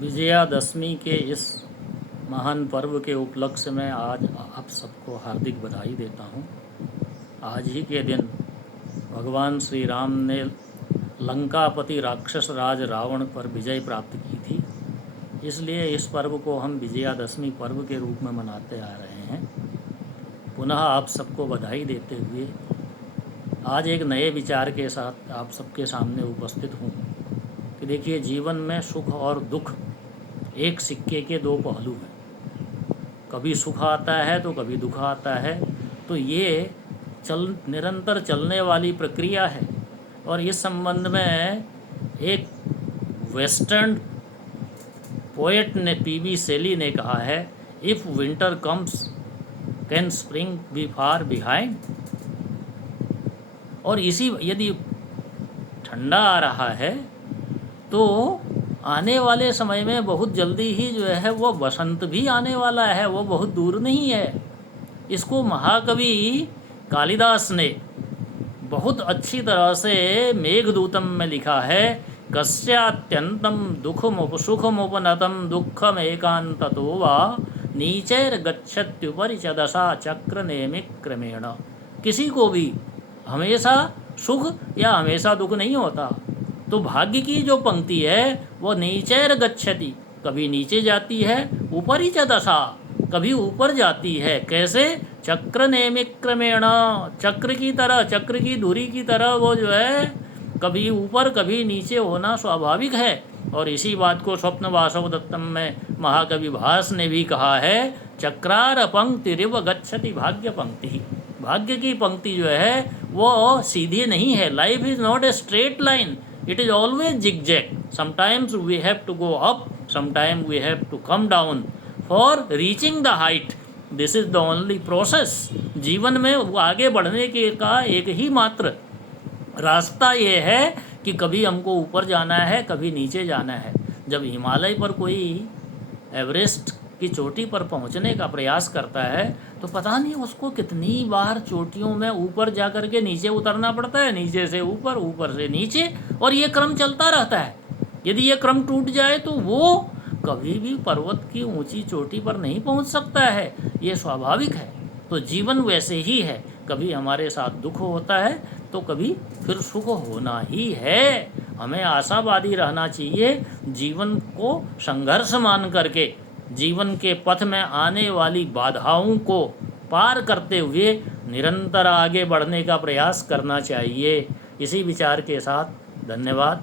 विजयादशमी के इस महान पर्व के उपलक्ष्य में आज आप सबको हार्दिक बधाई देता हूँ। आज ही के दिन भगवान श्री राम ने लंकापति राक्षस राज रावण पर विजय प्राप्त की थी, इसलिए इस पर्व को हम विजयादशमी पर्व के रूप में मनाते आ रहे हैं। पुनः आप सबको बधाई देते हुए आज एक नए विचार के साथ आप सबके सामने उपस्थित हूँ कि देखिए, जीवन में सुख और दुख एक सिक्के के दो पहलू हैं। कभी सुख आता है तो कभी दुख आता है, तो ये निरंतर चलने वाली प्रक्रिया है। और इस संबंध में एक वेस्टर्न पोएट ने पीबी शेली ने कहा है, if winter comes can spring be far behind. और इसी यदि ठंडा आ रहा है तो आने वाले समय में बहुत जल्दी ही जो है वो बसंत भी आने वाला है, वो बहुत दूर नहीं है। इसको महाकवि कालिदास ने बहुत अच्छी तरह से मेघदूतम में लिखा है, कस्यात्यंतम सुखमुपनतम दुःखम एकांततो वा नीचैर्गच्छत्युपरि च दशा चक्र नेमिक क्रमेण। किसी को भी हमेशा सुख या हमेशा दुख नहीं होता। तो भाग्य की जो पंक्ति है वो नीचैर गच्छति, कभी नीचे जाती है, ऊपर ही च दशा, कभी ऊपर जाती है। कैसे? चक्र नेमिक क्रमेण, चक्र की तरह, चक्र की धुरी की तरह वो जो है कभी ऊपर कभी नीचे होना स्वाभाविक है। और इसी बात को स्वप्न वासव दत्तम में महाकवि भास ने भी कहा है, चक्रार पंक्ति रिव गच्छति भाग्य पंक्ति। भाग्य की पंक्ति जो है वो सीधी नहीं है। Life is not a straight line, it is always zigzag. Sometimes we have to go up, sometimes we have to come down for reaching the height. This is the only process. जीवन में आगे बढ़ने के का एक ही मात्र रास्ता ये है कि कभी हमको ऊपर जाना है, कभी नीचे जाना है। जब हिमालय पर कोई एवरेस्ट की चोटी पर पहुंचने का प्रयास करता है तो पता नहीं उसको कितनी बार चोटियों में ऊपर जा कर के नीचे उतरना पड़ता है, नीचे से ऊपर, ऊपर से नीचे, और ये क्रम चलता रहता है। यदि ये क्रम टूट जाए तो वो कभी भी पर्वत की ऊंची चोटी पर नहीं पहुंच सकता है। ये स्वाभाविक है। तो जीवन वैसे ही है, कभी हमारे साथ दुख होता है तो कभी फिर सुख होना ही है। हमें आशावादी रहना चाहिए, जीवन को संघर्ष मान करके जीवन के पथ में आने वाली बाधाओं को पार करते हुए निरंतर आगे बढ़ने का प्रयास करना चाहिए। इसी विचार के साथ धन्यवाद।